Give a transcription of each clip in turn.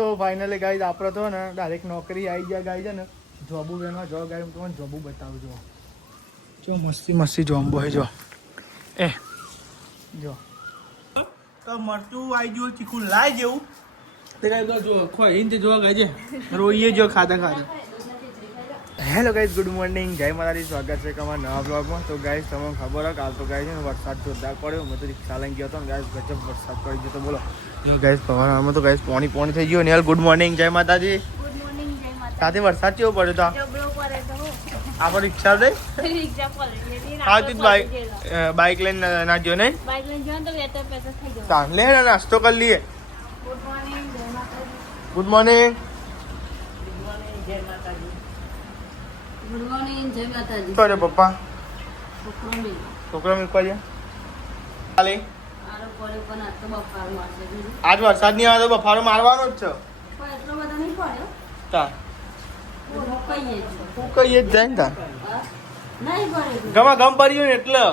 તો finally guys આપણે તો ને ડાયરેક્ટ નોકરી આવી ગયા ગાઈ છે ને જોબુ બેનમાં જો ગાઈ હું તમને જોબુ બતાવજો જો મસ્તી મસ્તી જોમ્બો હે જો એ જો તો મરતું આવી ગયું ચીકુ લાઈ જેવું તે ગાઈ તો જો ખોઈને જો ગાઈ છે રોઈએ જો ખાતા ખાતા હેલો ગાઈઝ ગુડ મોર્નિંગ જય માતાજી સ્વાગત છે તમારા નવા બ્લોગમાં તો ગાઈઝ તમને ખબર હોય કાલ તો ગાઈ છે ને વરસાદ જોરદાર પડ્યો મેં તો રિક્ષા લઈને ગયો હતો ને ગાઈઝ ગજબ વરસાદ પડી ગયો તો બોલો જો ગાઈઝ પવનમાં તો ગાઈઝ પોણી થઈ ગયો ને યાર ગુડ મોર્નિંગ જય માતાજી ગુડ મોર્નિંગ જય માતા સાથે વરસાદ કેવો પડ્યો તો જબરો પડે તો આપણે રિક્ષા લઈ રિક્ષા પડે હા તું બાઇક લઈને ના જો નહીં બાઇક લઈને જો તો વેતર પૈસા થઈ જશે તાન લે ને નાસ્તો કરી લઈએ ગુડ મોર્નિંગ જય માતાજી ગુડ મોર્નિંગ ગુડ મોર્નિંગ જય માતાજી કરે પપ્પા છોકરો છોકરા મૂકવા છે ચાલે આરો પડે પણ આ તો બફાર મારશે આજ વરસાદ નહીં આવે તો બફારો મારવાનો જ છે પણ એટલો બધો નહીં પડ્યો તા હું કહીએ તું કહીએ જ જાય ને તાર નહીં પડે ગમા ગમ પડ્યો ને એટલે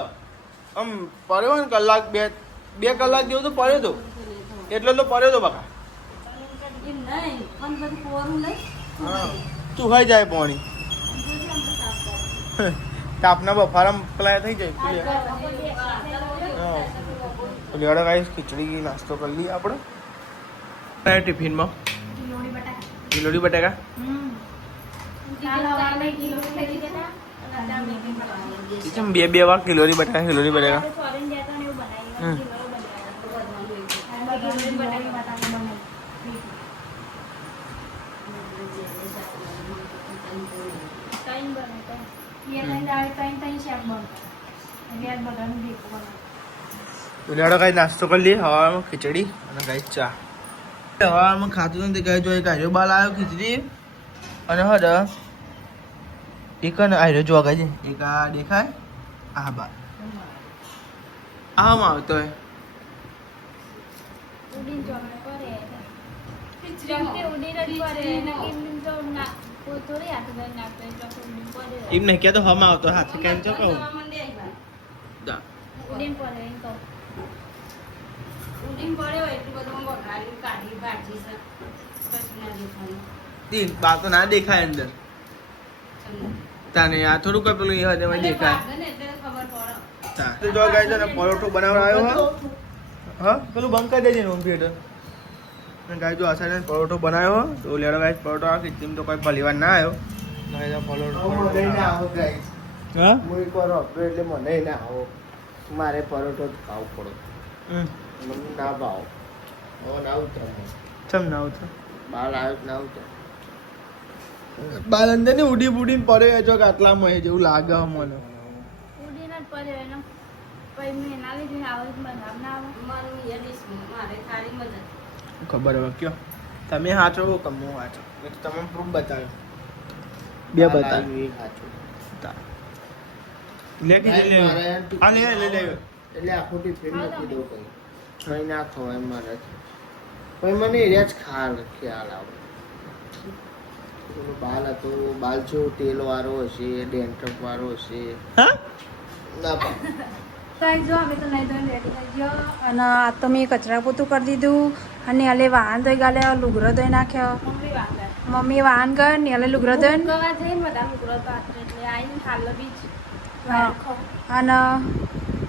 આમ પડ્યો ને કલાક બે કલાક જેવું તો પડ્યો તો એટલો તો પડ્યો તો બકા એમ નહીં પણ બધું કોરું લઈ હા તું ખાઈ જાય પાણી તાપના બફારા પેલા થઈ જાય પેલી અડે ગાઈસ ખીચડી નાસ્તો કરી લઈએ આપણે ટિફિનમાં કિલોડી બટાકા બે વાર કિલોડી બટાકા ઉલાડો કઈ નાસ્તો કરી લઈએ હવામાં ખીચડી અને કઈ ચા હવામાં ખાતું નથી કઈ જો એક આયરો બાલ આવ્યો ખીચડી અને હદ એક ને આયરો જોવા કઈ છે એક આ દેખાય આ બાર આમાં આવતો હોય એમ નહીં ક્યાં તો હવામાં આવતો હાથે કઈ છો કહું બાર તો ના દેખાય અંદર તાને આ થોડું કઈ પેલું એમાં દેખાય જો ગાય છે ને પરોઠો બનાવવા આવ્યો હા પેલું બંધ કરી દેજે હોમ થિયેટર ગાય જો આ સાઈડ પરોઠો બનાવ્યો તો લેડો ગાય પરોઠો આ ખીચડી તો કોઈ પહેલી વાર ના આવ્યો ગાય પરોઠો હા હું એકવાર હતો એટલે મને ના આવો મારે પરોઠો જ ખાવો પડે મને ના ભાવ હવે ના ઉતરે ચમ ના ઉતરે બાલ આવ્યો ના ઉતરે બાલ અંદર ને ઉડી બુડીને પડે જો કે આટલામાં એ જેવું લાગે મને ઉડીને જ પડ્યો એનો પછી મેં એના લીધે આવે બનાવ ના આવે મારું યદિસ મારે ખાલી મદદ ખબર હવે કયો તમે હાચો કે હું હાચો તમે પ્રૂફ બતાવ્યો બે બતાવ્યું હાચો લે કે લે આ લે એટલે આખું ટિફિન મૂકી દઉં કઈ ના ખવાય મારે પછી મને એ જ ખ્યાલ આવે બાલ હતો બાલ જો તેલ વાળો હશે ડેન્ટ્રફ વાળો હશે ના જો અમે તો નહીં ધોઈને રેડી થઈ ગયો અને આ તો મેં કચરા પોતું કરી દીધું અને હાલે વાહન ધોઈ ગાલે લુગરો ધોઈ નાખ્યો મમ્મી વાહન ગયો ને હાલે લુગરો ધોઈને અને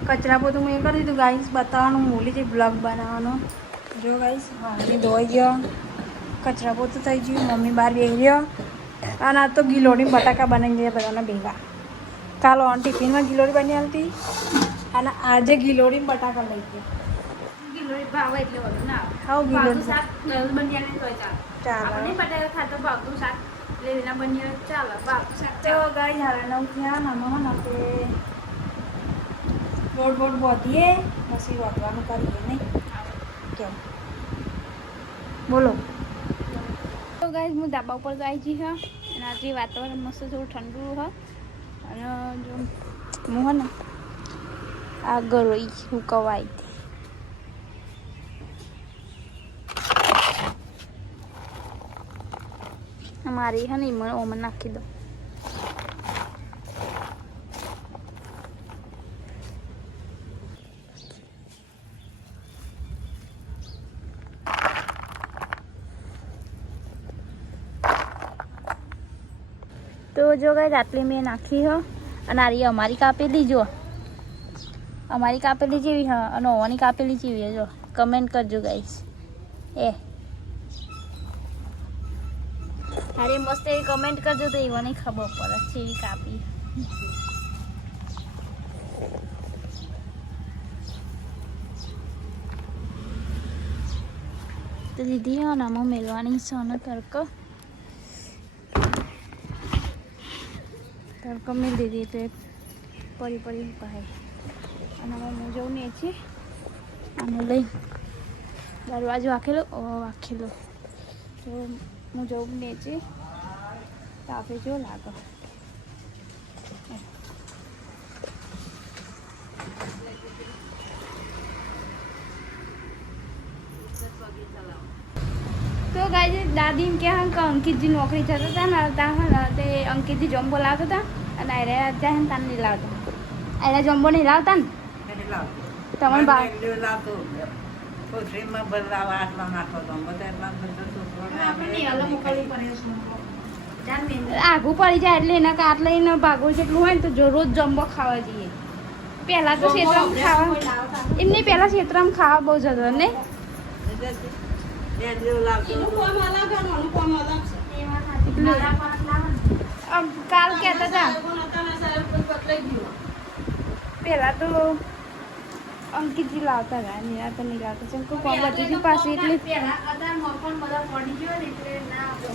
કચરા પોતું મેં કરી દીધું ગાઈસ બતાવવાનું ભૂલી જઈ બ્લોગ બનાવવાનો જો ગાઈસ વાહન ધોઈ ગયો કચરા પોતું થઈ ગયું મમ્મી બહાર બેસી ગયો અને આ તો ગિલોડી બટાકા બનાવી દે બધાને ભેગા કાલ ઓન ટિફિનમાં ગિલોડી બની આવતી અને આજે ગિલોડી બટાકા લઈ ગયા ગિલોડી ભાવ એટલે બધું ના ખાવ ગિલોડી શાક બની આવે તો ચાલે આપણે બટાકા ખાતો ભાવતું શાક લેવીના બની ચાલે ભાવતું શાક તો ગાઈ હારે નવ થયા નાનો નાતે રોડ બોધીએ પછી વધવાનું કરીએ નહીં કેમ બોલો તો ગાઈસ હું ધાબા ઉપર તો આવી જઈ હા અને આજે વાતાવરણ મસ્ત થોડું ઠંડુ હા અને જો હું હે ને આગળ રહી હું કવાય અમારી હે ને મને ઓમાં નાખી દો તો જો ગાઈસ આટલી મેં નાખી હો અને આ રહી અમારી કાપેલી જો અમારી કાપેલી જેવી હા અને ઓવાની કાપેલી જેવી જો કમેન્ટ કરજો ગાઈસ એ અરે મસ્ત એવી કમેન્ટ કરજો તો એવાની ખબર પડે કેવી કાપી તો દીદી હા નામાં મેળવાની સોનો તડકો તડકો મેળ દીધી તો પડી ઉકાય અને હવે હું જઉં ને છે આને લઈ દરવાજો આખેલો તો હું જઉં ને છે તાપે જો લાગે તો ગાય દાદી કે અંકિતજી નોકરી જતા હતા ને ત્યાં તે અંકિતજી જમ્બો લાવતા હતા અને અરે ત્યાં તાન નહીં લાવતા અરે જમ્બો નહીં લાવતા ને તમારે આઘું પડી જાય એટલે એના કાટ લઈને ભાગો જેટલું હોય ને તો રોજ જમ્બો ખાવા જઈએ પહેલા તો ક્ષેત્રમાં ખાવા એમને પહેલા ક્ષેત્રમાં ખાવા બહુ જતો ને કાલ કહેતા હતા પેલા તો અંકિતજી લાવતા હતા નિરા તો નહીં લાવતા છે કોઈ કોમ બધી પાસે એટલે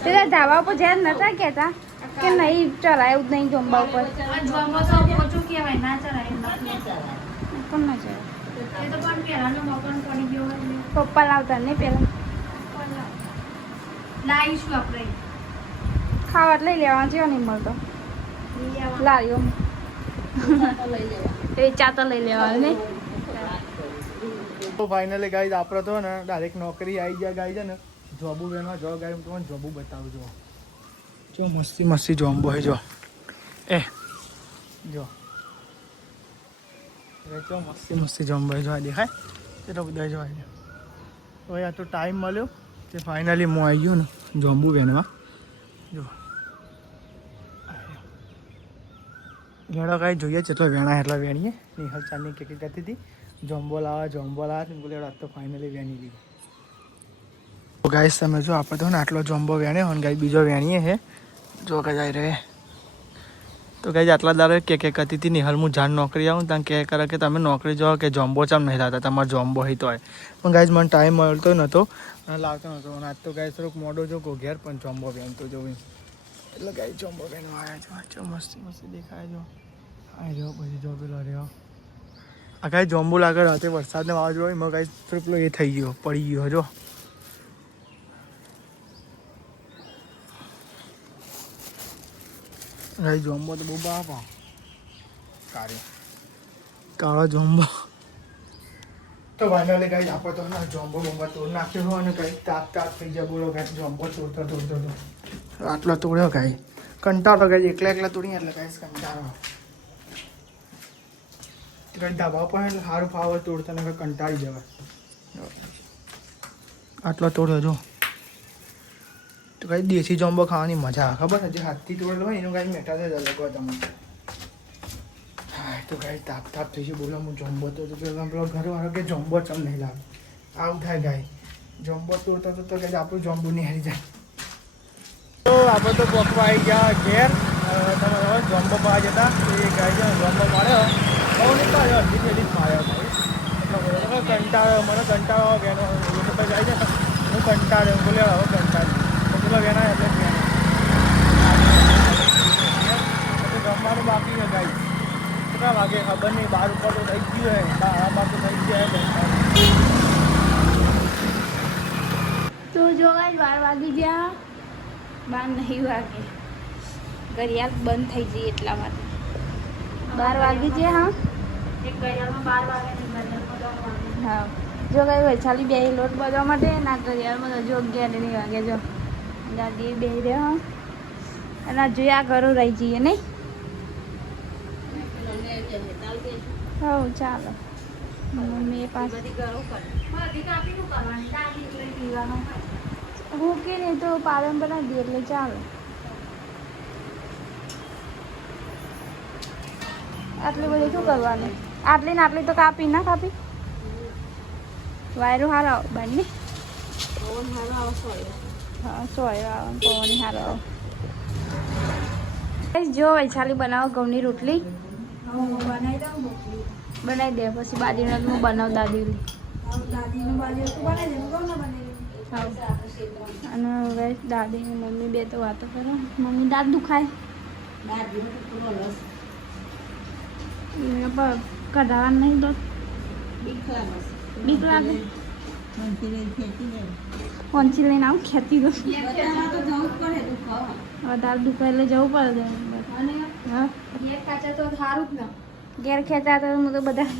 પેલા ધાબા ઉપર જ્યાં નતા કહેતા કે નહીં ચલાયું જ નહીં જમવા ઉપર પણ ના ચલાય પપ્પા લાવતા ને પેલા લાવીશું આપણે ખાવા લઈ લેવા જેવો નહીં મળતો લાવ્યો વેચાતો લઈ લેવાનું ને તો ફાઇનલી ગાઈઝ આપણે તો ને ડાયરેક્ટ નોકરી આવી ગયા ગાઈ છે ને જોબુ બેનમાં જો ગાઈ હું તમને જોબુ બતાવું જો મસ્તી જોમ્બો હે જો એ જો જો મસ્તી જોમ્બો હે જો આ દેખાય ચલો બધા જો આવી તો આ તો ટાઈમ મળ્યો તે ફાઇનલી હું આવી ગયો ને જોમ્બુ બેનમાં જો ઘેડો કાંઈ જોઈએ જેટલો વેણા એટલા વેણીએ નિહલ ચાંદની કેકી કરતી હતી જોમ્બો લાવા બોલે આજ તો ફાઇનલી વેણી લીધો તો ગાઈસ તમે જો આપણે તો ને આટલો જોમ્બો વેણ્યો અને ગાઈ બીજો વેણીએ છે જો કજાઈ રહે તો ગાઈ આટલા દાડે કે કરતી હતી નિહલ હું જાણ નોકરી આવું ત્યાં કે કરે કે તમે નોકરી જાઓ કે જોમ્બો ચામ નહીં લાવતા તમારે જોમ્બો હોય તો હોય પણ ગાઈઝ મને ટાઈમ મળતો નહોતો અને લાવતો નહોતો અને આજ તો ગાઈઝ થોડુંક મોડો જો ઘેર પણ જોમ્બો વેણતો જોઉં એટલે ગાઈ જોમ્બો વેણવા આવ્યા છો મસ્તી દેખાય જો આ રહ્યો પછી જો પેલો રહ્યો આ કાંઈ જોમ્બુ લાગે રાતે વરસાદને વાવાઝોડું એમાં કાંઈ થોડું પેલો એ થઈ ગયો પડી ગયો જો કાંઈ જોમ્બો તો બહુ બાપા કાળો જોમ્બો તો ફાઇનલી કાંઈ આપણે તો જોમ્બો તોડ નાખ્યો હોય અને કાંઈ તાપ થઈ જાય બોલો કાંઈ જોમ્બો તોડતો આટલો તોડ્યો કાંઈ કંટાળો કાંઈ એકલા તોડીએ એટલે કાંઈ કંટાળો કંઈ ધાબા પણ એટલે સારું ફાવર તોડતા ને કંટાળી જવાય આટલો તોડ્યો જો તો કાંઈ દેશી જોમ્બો ખાવાની મજા આવે ખબર જે હાથથી તોડેલો હોય એનું કાંઈ મેટા જ અલગ હોય તમને હા તો કાંઈ તાપ થઈ છે બોલો હું જોમ્બો તો પેલો ઘરવાળો કે જોમ્બો ચમ નહીં લાવે આવું થાય ગાય જોમ્બો તોડતા તો કાંઈ આપણું જોમ્બો નહીં હારી જાય તો આપણે તો પોકવા આવી ગયા ઘેર તમે જોમ્બો પાવા જતા એ ગાય છે જોમ્બો માર્યો બહુ નહીં માર્યો અડધી પેલી જ માર્યો ભાઈ કંટાળો મને કંટાળો બેનો તો જાય છે હું કંટાળ્યો બોલે હવે કંટાળ્યો પેલો વેના એટલે જમવાનું બાકી છે ગાય કેટલા વાગે ખબર નહીં બાર ઉપર તો થઈ ગયું હોય આ બાર તો થઈ ગયા તો જો ગાઈસ 12 વાગી ગયા 12 નહીં વાગે ઘડિયાળ બંધ થઈ જઈ એટલા માટે 12 વાગી ગયા હા એક ઘડિયાળમાં 12 વાગે હા જો ગાઈ વૈશાલી બે લોટ બાંધવા માટે ના ઘડિયાળમાં જો 11 નહીં વાગે જો ગાડી બે રહ્યા અને જો આ ઘરો રહી જઈએ નહીં હા ચાલો મમ્મી પાસે હું કે નહીં તો પાલન બનાવી દઈએ એટલે ચાલો આટલી બધી શું કરવાનું? આટલી ને આટલી તો કાપી ના કાપી. વાયરો હારો આવે બંને. હા સોય આવે પવન હારો આવે. જો વૈશાલી બનાવો ઘઉંની રોટલી બનાવી દે પછી બાજરીનો હું બનાવ દાદી અને હવે દાદી ને મમ્મી બે તો વાતો કરો. મમ્મી દાંત દુખાય કઢાવાનું નહીં દો બીક લાગે. પંચી લઈને આવું ખેતી દો વધારે દુખાય એટલે જવું પડે. હા ઘેર ખેંચા તો સારું જ ને. ઘેર ખેંચા તો હું તો બધા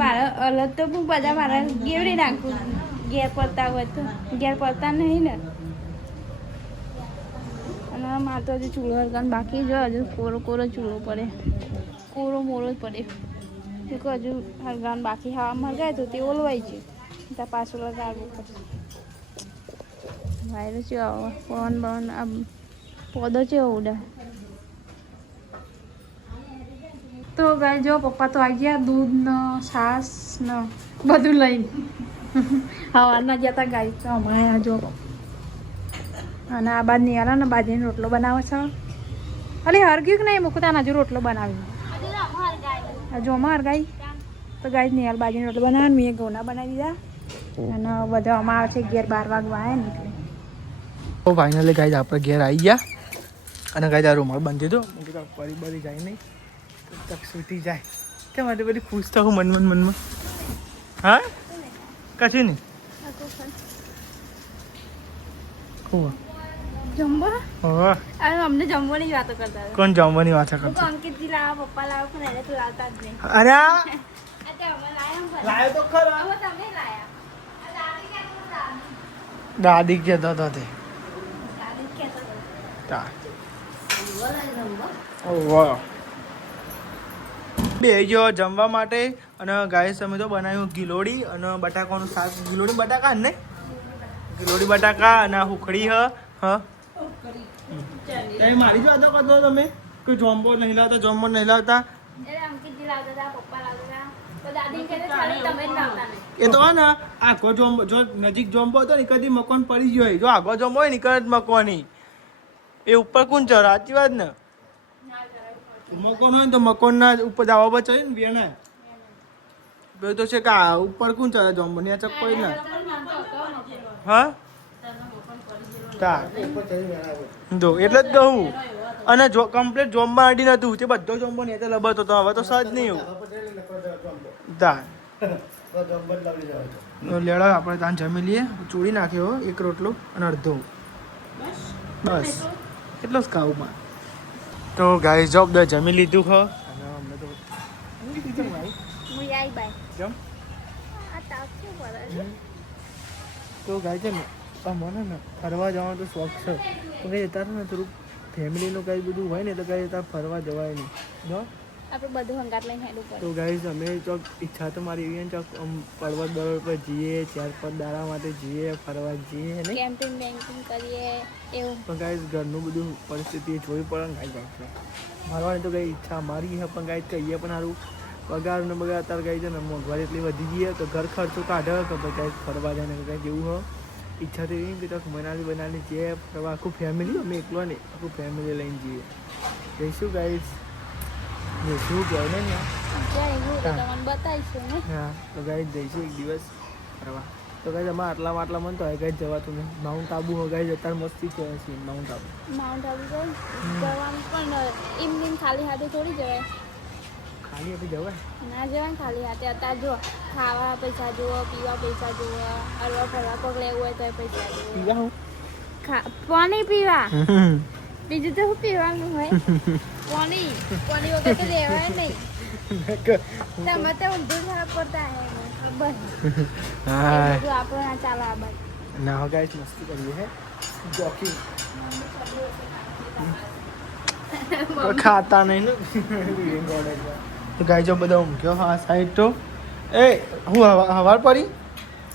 મારા અલગ તો હું બધા મારા ગેવડી નાખું. ઘેર પડતા હોય તો ઘેર પડતા નહીં ને. અને મારે તો હજુ ચૂલો હરગાન બાકી જો હજુ કોરો કોરો ચૂલો પડે. કોરો મોરો જ પડે કે હજુ હરગાન બાકી હવામાં હરગાય તો તે ઓલવાય છે ત્યાં પાછું લગાડવું પડશે. વાયરો છે પવન બવન આમ પોદો છે ઉડે. તો ગાય જો પપ્પા તો આવી ગયા દૂધ ને છાશ ને બધું લઈને. હવારના ગયા હતા ગાય તો હમણાં જો. અને આ બાદ નિયાલા ને બાજરીનો રોટલો બનાવે છે. અરે હરગ્યું કે નહીં મૂકતા હજુ રોટલો બનાવ્યો હજુ અમાર હરગાઈ તો ગાય નિયાલ બાજરીનો રોટલો બનાવે. મેં ઘઉંના બનાવી દીધા અને બધા અમાર આવે છે 11-12 વાગવા આવે ને એટલે. તો ફાઇનલી ગાય આપણે ઘેર આવી ગયા અને ગાય આ રૂમાલ બાંધી દીધો. હું કીધું ફરી બરી જાય નહીં તક સૂતી જાય. કેમ માટે બધી ખુશ થવું મનમાં. હા કશું નહીં ખૂબ જમવા હા અમને જમવાની વાતો કરતા હતા. કોણ જમવાની વાત કરતો? અંકિતજી લાવો પપ્પા લાવો પણ એને તો લાવતા જ નહીં. અરે અમે લાયા લાયો તો ખરો. હવે તમે લાયા દાદી કહેતો હતો તે દાદી કહેતો હતો. વાહ બે જો જમવા માટે અને ગાય અમે તો બનાવ્યું ગિલોડી અને બટાકાનું શાક. ગિલોડી બટાકા ને ગિલોડી બટાકા અને હુખડી મારી જો વાતો કરતો તમે કોઈ જોમ્બો નહીં લાવતા જોમ્બો નહીં લાવતા. એટલે અંકિતજી લાવતા હતા પપ્પા લાવતા હતા તો દાદી કહે ખાલી તમે જ લાવતા નહીં. એ તો હા ને આખો જોમ્બો જો નજીક જોમ્બો હતો ને કદી મકાન પડી ગયો હોય. જો આગો જોમ્બો હોય ને કદ મકવાની એ ઉપર કોણ ચડ સાચી વાત ને. મકોન હોય ને તો મકોનના ઉપર દાવા પર ચડી ને વેણા બે તો છે કે ઉપર કોણ ચડે જોમ્બો ને ચક પડી ને. હા જો એટલે જ કહું. અને જો કમ્પ્લીટ જોમ્બા અડી નતું તે બધો જોમ્બો ને લબતો હતો. હવે તો સજ નહીં એવું લેડા આપણે ત્યાં જમી લઈએ. ચૂડી નાખ્યો એક રોટલો અને અડધો બસ એટલો જ ખાવું. તો ગાય જોબ દે જમી લીધું ખો અને અમને તો તો ગાય છે ને મને ને ફરવા જવાનો તો શોખ છે. તો કઈ તારે ને થોડુંક ફેમિલીનું કંઈ બધું હોય ને તો કઈ તાર ફરવા જવાય નહીં. જો આપણે બધું હંગાત લઈને હેડું પડે. તો ગાઈઝ અમે ચોક ઈચ્છા તો મારી એવી ચોક પર્વત બરોબર પર જઈએ 4-5 દાડા માટે જઈએ ફરવા જઈએ ને કેમ્પિંગ બેન્કિંગ કરીએ એવું. પણ ગાઈઝ ઘરનું બધું પરિસ્થિતિ જોવી પડે ને ગાઈઝ. મારવાની તો કઈ ઈચ્છા મારી છે પણ ગાઈઝ કહીએ પણ સારું પગાર ને બગાર અત્યારે ગાઈ છે ને મોંઘવારી એટલી વધી ગઈ તો ઘર ખર્ચો કાઢે કે ભાઈ કાંઈ ફરવા જાય ને કંઈ જેવું હોય. ઈચ્છા તો એવી કે ચોક મનાલી જઈએ ફરવા આખું ફેમિલી અમે એકલો નહીં આખું ફેમિલી લઈને જઈએ. જઈશું ગાઈઝ શું કહેવાય ને બતાવીશું ને. હા તો ગાઈઝ જઈશું એક દિવસ ફરવા. તો ગાઈઝ અમારે આટલા મન તો હોય ગાઈઝ જવાતું નહીં. માઉન્ટ આબુ હોય ગાઈઝ અત્યારે મસ્તી છે માઉન્ટ આબુ જવાનું પણ એમની ખાલી હાથે થોડી જવાય. ખાલી આપી જવાય ના જવાય ખાલી હાથે. અત્યારે જો ખાવા પૈસા જુઓ પીવા પૈસા જુઓ હરવા ફરવા પગ લેવું હોય તો પૈસા જુઓ. પીવા હું પાણી પીવા બીજું તો શું પીવાનું હોય. પાણી વગર તો રહેવાય નહીં. તમે તો ઊંધું ખરાબ પડતા બસ આપણે ના ચાલો આ બાજુ ના ગાઈસ મસ્તી કરીએ હે જોકી ખાતા નહીં ને તો ગાઈ જો બધા ઊંઘ્યો હા સાઈડ તો એ હું હવાર પડી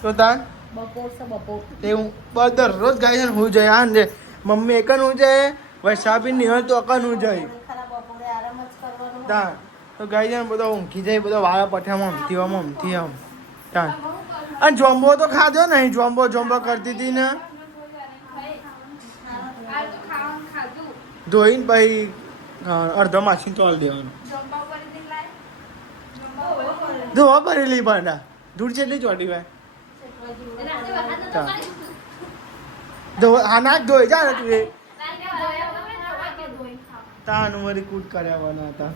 તો તાર બપોર છે બપોર તે હું દરરોજ ગાય છે ને હું જાય આ ને મમ્મી એકનું જાય વૈશાબી નિહળ તો અકનું જાય તા તો ગાઈ જાય બધો ઊંઘી જાય બધો વાળા પઠામાં ઊંઘથી આમ તા અને જોમ્બો તો ખાધો નહીં જોમ્બો કરતી હતી ને ધોઈને પછી અડધો માછી તોલ દેવાનું ધોવા ભરેલી ભાંડા દૂધ જેટલી ચોટી ભાઈ હા નાક ધોઈ જા ને તું એ તાનું વળી કૂટ કર્યા હતા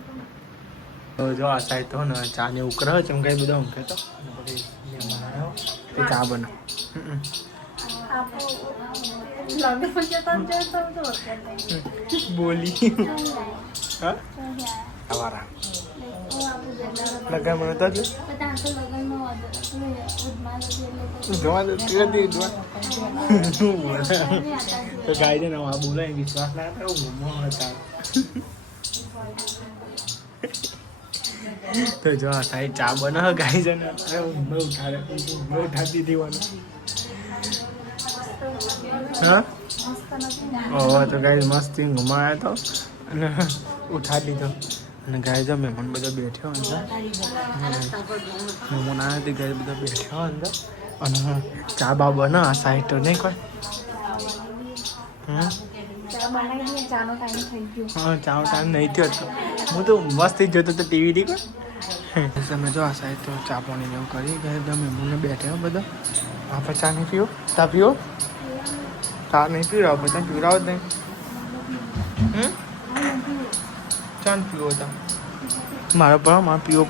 તો જો આ સાઈડ તો ને ચા ને ઉકળે ચમ કઈ બધા ઊંઘે તો તે ચા બના બોલી હા આવારા લગન મને તો તો ગાય છે ને આ બોલાય વિશ્વાસ ના થાય હતા તો જો આ સાઈડ ચા બનાવે ગાય છે ને ઉઠાડી દેવાનું હા ઓહો તો ગાય મસ્તી ઘુમાયા તો અને ઉઠાડી દીધો અને ગાય જો મહેમાન બધા બેઠ્યો અંદર મહેમાન આવ્યા તે ગાય બધા બેઠ્યો અંદર અને ચા બા બને આ સાઈડ તો નહીં કોઈ હા ચાનો ટાઈમ નહીં થયો હતો હું તો મસ્ત જોતો તો ટીવી થી કોઈ તમે જો આ સાઈડ તો ચા પાણી એવું કરી ગયા બધા મહેમાનને બેઠ્યા બધા આપણે ચા નહીં પીવો ચા પીવો ચા નહીં પીવો બધા પીવડાવો જ નહીં ચાંદ પીવો હતા મારા પણ માં પીવો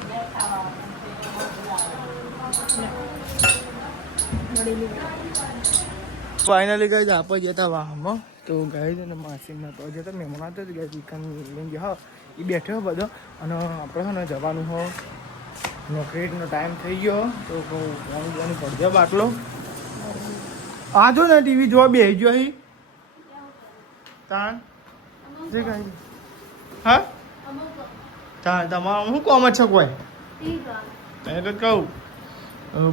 ફાઇનલી ગઈ આપણે જતા વાહમાં તો ગાય છે ને માસીમાં તો જતા મહેમાન આવતો જ ગયા ચિકન લઈને ગયા એ બેઠ્યો બધો અને આપણે છે ને જવાનું હો નોકરીનો ટાઈમ થઈ ગયો તો જવાનું પડશે બાટલો આ જો ને ટીવી જોવા બે ગયો અહીં તાન જે ગાય હા તમારું શું કોમ છે કોઈ તને તો કહું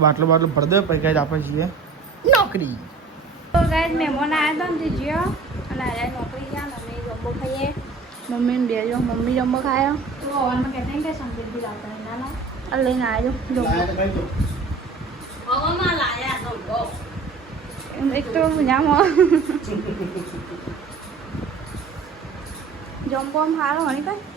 બાટલો ભરી દે પછી કાંઈ આપણે છીએ નોકરી તો ગાય મહેમાન આવ્યા હતા ને જીઓ અને આજે નોકરી ગયા ને અમે જમ્બો ખાઈએ મમ્મીને બે જો મમ્મી જમ્બો ખાયો તો હવામાં કહેતા કે સંકેતથી લાવતા ના આ લઈને આવ્યો જમ્બો એક તો જામો જમ્બો આમ સારો હણી ભાઈ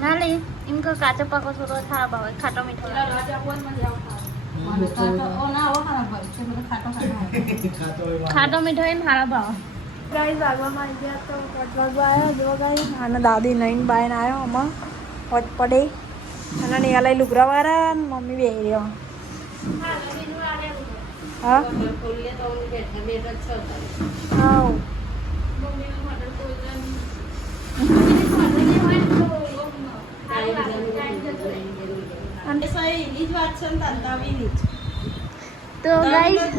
ના લે इनको काचा पाको थोड़ा था भाव खाटो मीठो खाटो मीठो इन हारा भाव गाइस भागवा में गया तो भागवा आया जो गाइस आना दादी नईन बायन आयो अम्मा होत पड़े आना नियाला लुगरा वारा मम्मी बेही रह्यो हां हां તો ગાઈસ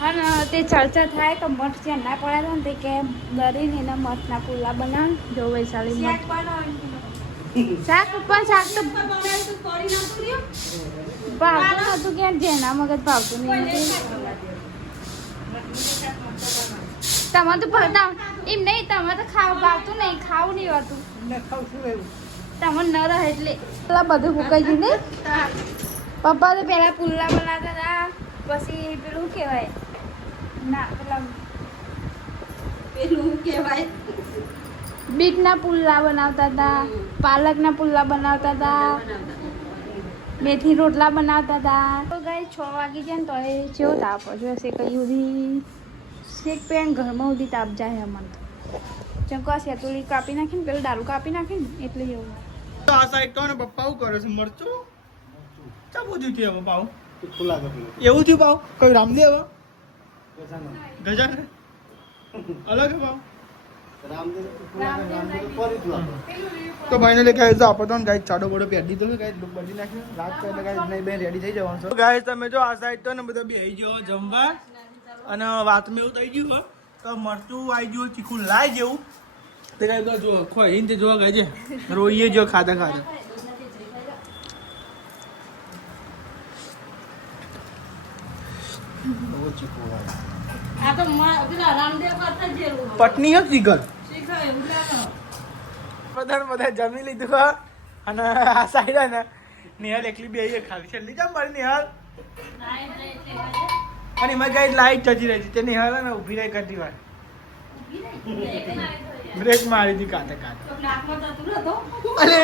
અને તે ચર્ચા થાય તો મઠ છે ના પડ્યા ને તે કે દરીને એના મઠના પુલ્લા બનાવ જો વૈશાલી મઠ શાક પણ શાક તો ભાવતું નતું કે જેના મગજ ભાવતું નહીં તમારે તો ભાવતા એમ નહીં તમે તો ભાવતું નહીં ખાવું નહીં હોતું તમે ન રહે એટલે પેલા બધું ફૂકાઈ ગયું ને પપ્પા તો પેલા પુલ્લા બનાવતા હતા પછી પેલું કહેવાય ના પેલું કહેવાય બીટના પુલ્લા બનાવતા હતા પાલકના પુલ્લા બનાવતા હતા મેથી રોટલા બનાવતા હતા તો ગાય 6 વાગી જાય ને તો એ જેવો તાપ હજુ હશે કઈ સુધી શેક પેન ઘરમાં સુધી તાપ જાય અમને ચંકા સેતુલી કાપી નાખીને પેલું દારૂ કાપી નાખીને એટલે એવું આ સાઈડ તો ને પપ્પા શું કરે છે મરચું ચા બધું થયું પપ્પા એવું થયું પાવ કઈ રામદેવ ગજા અલગ પાવ તો ફાઇનલી ગાઈસ આપણે તો ગાઈસ ચાડો બોડો પહેરી દીધો છે ગાઈસ લુક બદલી નાખ્યો રાત તો એટલે ગાઈસ નહીં બે રેડી થઈ જવાનું છે ગાઈસ તમે જો આ સાઈડ તો ને બધા બેહી ગયો જમવા અને વાતમાં એવું થઈ ગયું તો મરચું આવી ગયું ચીકું લાઈ જેવું તે ગાઈસ તો જો ખોઈ તે જોવા ગાય છે રોઈએ જો ખાતા આ તો પેલા રામદેવ કરતા જેવું પટની હે જીગર શીખા એવું લાગે બધા જમી લીધું હે. અને આ સાઈડ હે ને નિહાલ એકલી બે ખાલી છેલ્લી જમ મારી નિહાલ. અને એમાં કઈ લાઈટ જતી રહી છે તે નિહાલ હે ને ઊભી રહી કરતી વાર બ્રેક મારી હતી કાતે કાતે. અરે